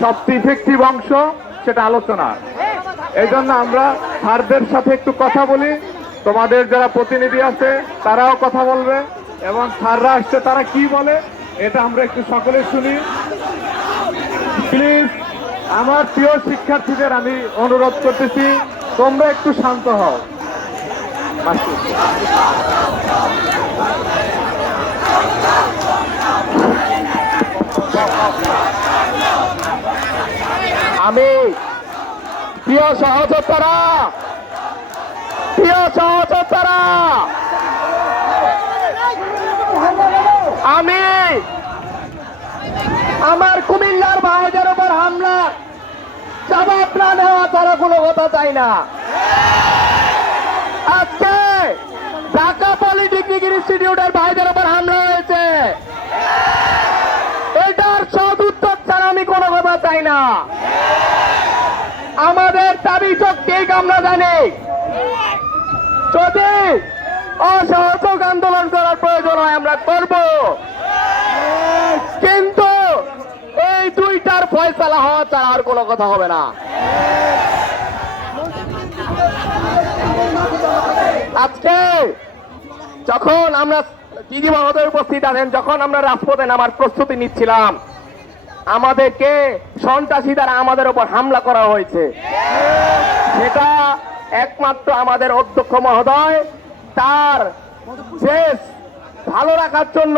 সবচেয়ে ইফেক্টিভ অংশ, সেটা আলোচনা। এই জন্য আমরা স্যারদের সাথে একটু কথা বলি। তোমাদের যারা প্রতিনিধি আছে, তারাও কথা বলবে। এবং স্যাররা আসছে, তারা কি বলে, এটা আমরা একটু সকলে শুনি। প্লিজ আমার প্রিয় শিক্ষার্থীদের আমি অনুরোধ করতেছি, তোমরা একটু শান্ত হও। আমি প্রিয় সহযোদ্ধারা প্রিয় সহযোদ্ধারা, আমি আমার কুমিল্লার ভাইদের উপর হামলা, জবাব না নেওয়া তারা কোনো কথা চাই না। আজকে ঢাকা পলিটেকনিক ইনস্টিটিউটের ভাইদের উপর হামলা হয়েছে এটার সদ উত্তর ছাড়া আমি কোনো কথা চাই না আমাদের দাবি শক্তিক আমরা জানি যদি অসহযোগ আন্দোলন করার প্রয়োজন হয় আমরা করব। কিন্তু এই দুইটার ফয়সালা হওয়া ছাড়া আর কোনো কথা হবে না। আজকে যখন আমরা দিদি মহোদয় উপস্থিত আছেন, যখন আমরা রাজপথে নামার প্রস্তুতি নিচ্ছিলাম আমাদেরকে সন্ত্রাসী দ্বারা আমাদের উপর হামলা করা হয়েছে। সেটা একমাত্র আমাদের অধ্যক্ষ মহোদয়, তার শেষ ভালো রাখার জন্য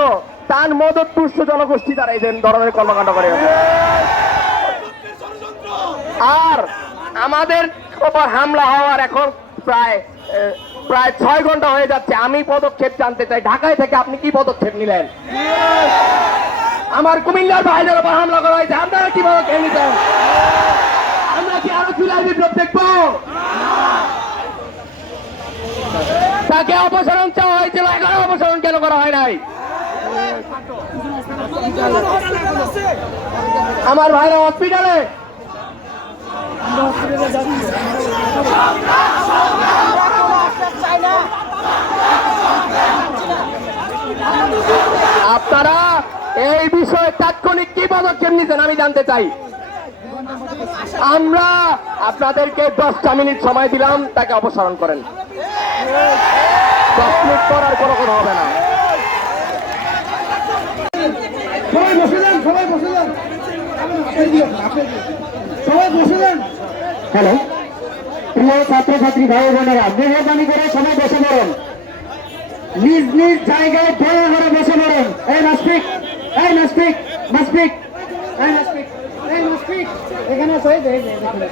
তার মদত পুষ্ট জনগোষ্ঠী দ্বারা এই ধরনের কর্মকাণ্ড করে আর আমাদের উপর হামলা হওয়ার এখন প্রায় প্রায় ছয় ঘণ্টা হয়ে যাচ্ছে। আমি পদক্ষেপ জানতে চাই। ঢাকায় থেকে আপনি কি পদক্ষেপ নিলেন? আমার কুমিল্লার ভাইদের উপর হামলা করা হয়েছে। আপনারা কি পদক্ষেপ নিতেন আমরা কি আরও চুলার বিপ্লব দেখব? তাকে অপসারণ চাওয়া হয়েছিল, এখনও অপসারণ কেন করা হয় নাই? আমার ভাইরা হসপিটালে। আপনারা এই বিষয়ে তাৎক্ষণিক কি পদক্ষেপ নিতেন আমি জানতে চাই। আমরা আপনাদেরকে দশটা মিনিট সময় দিলাম তাকে অপসারণ করেন। দশ মিনিট পর আর কোনো কথা হবে না। সবাই বসে যান সবাই বসে যান। সবাই বসে যান। হ্যালো। প্রিয় ছাত্রছাত্রী ভাই বোনেরা মেহরবানি করে সবাই বসে পড়ুন। নিজ নিজ জায়গায় দয়া করে বসে পড়ুন। এই নাস্তিক। এই নাস্তিক নাস্তিক এই নাস্তিক এই নাস্তিক এখানে আছে, এই যে, এই এখানে।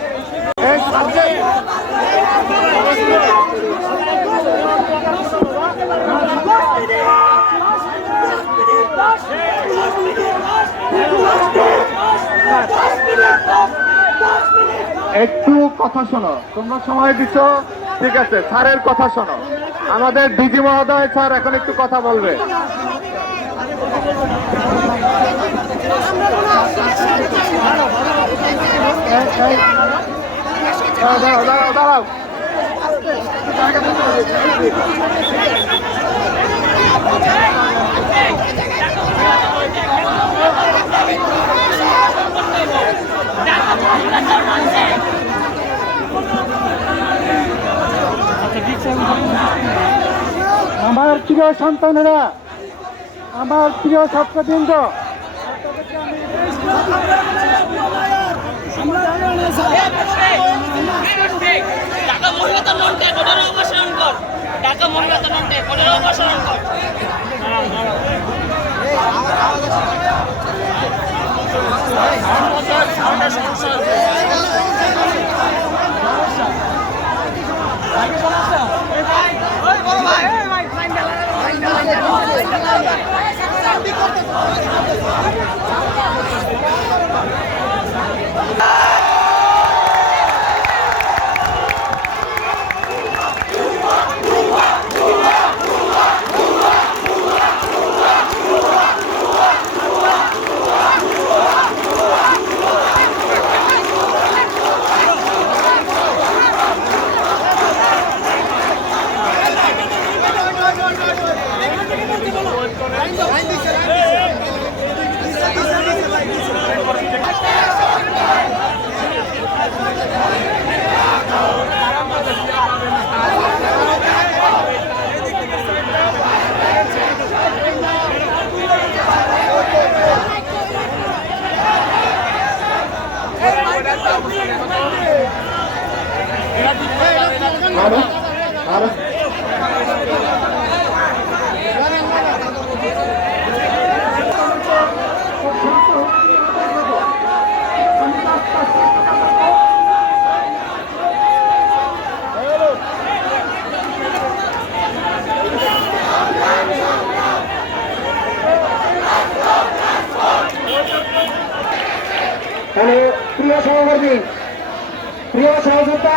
একটু কথা শোনো। তোমরা সময় দিচ্ছ ঠিক আছে স্যারের কথা শোনো। আমাদের ডিজি মহোদয় স্যার এখন একটু কথা বলবে। দাঁড়াও, দাঁড়াও, দাঁড়াও। আমার প্রিয় সন্তানেরা আমার প্রিয় ছাত্রবৃন্দ। ঢাকা মহিলা পনেরো ঢাকা মহিলা পনেরো করতে আরে আরে। প্রিয় সহকর্মী প্রিয় সহযোদ্ধা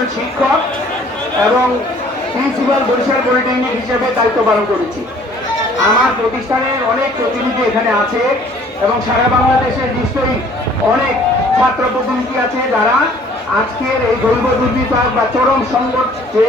একজন শিক্ষক এবং প্রিন্সিপাল বরিশাল পলিটেকনিক হিসেবে দায়িত্ব পালন করেছি। আমার প্রতিষ্ঠানের অনেক প্রতিনিধি এখানে আছে এবং সারা বাংলাদেশের নিশ্চয়ই অনেক ছাত্র প্রতিনিধি আছে যারা আজকের এই জৈব দুর্নীতি বা চরম সংকট যে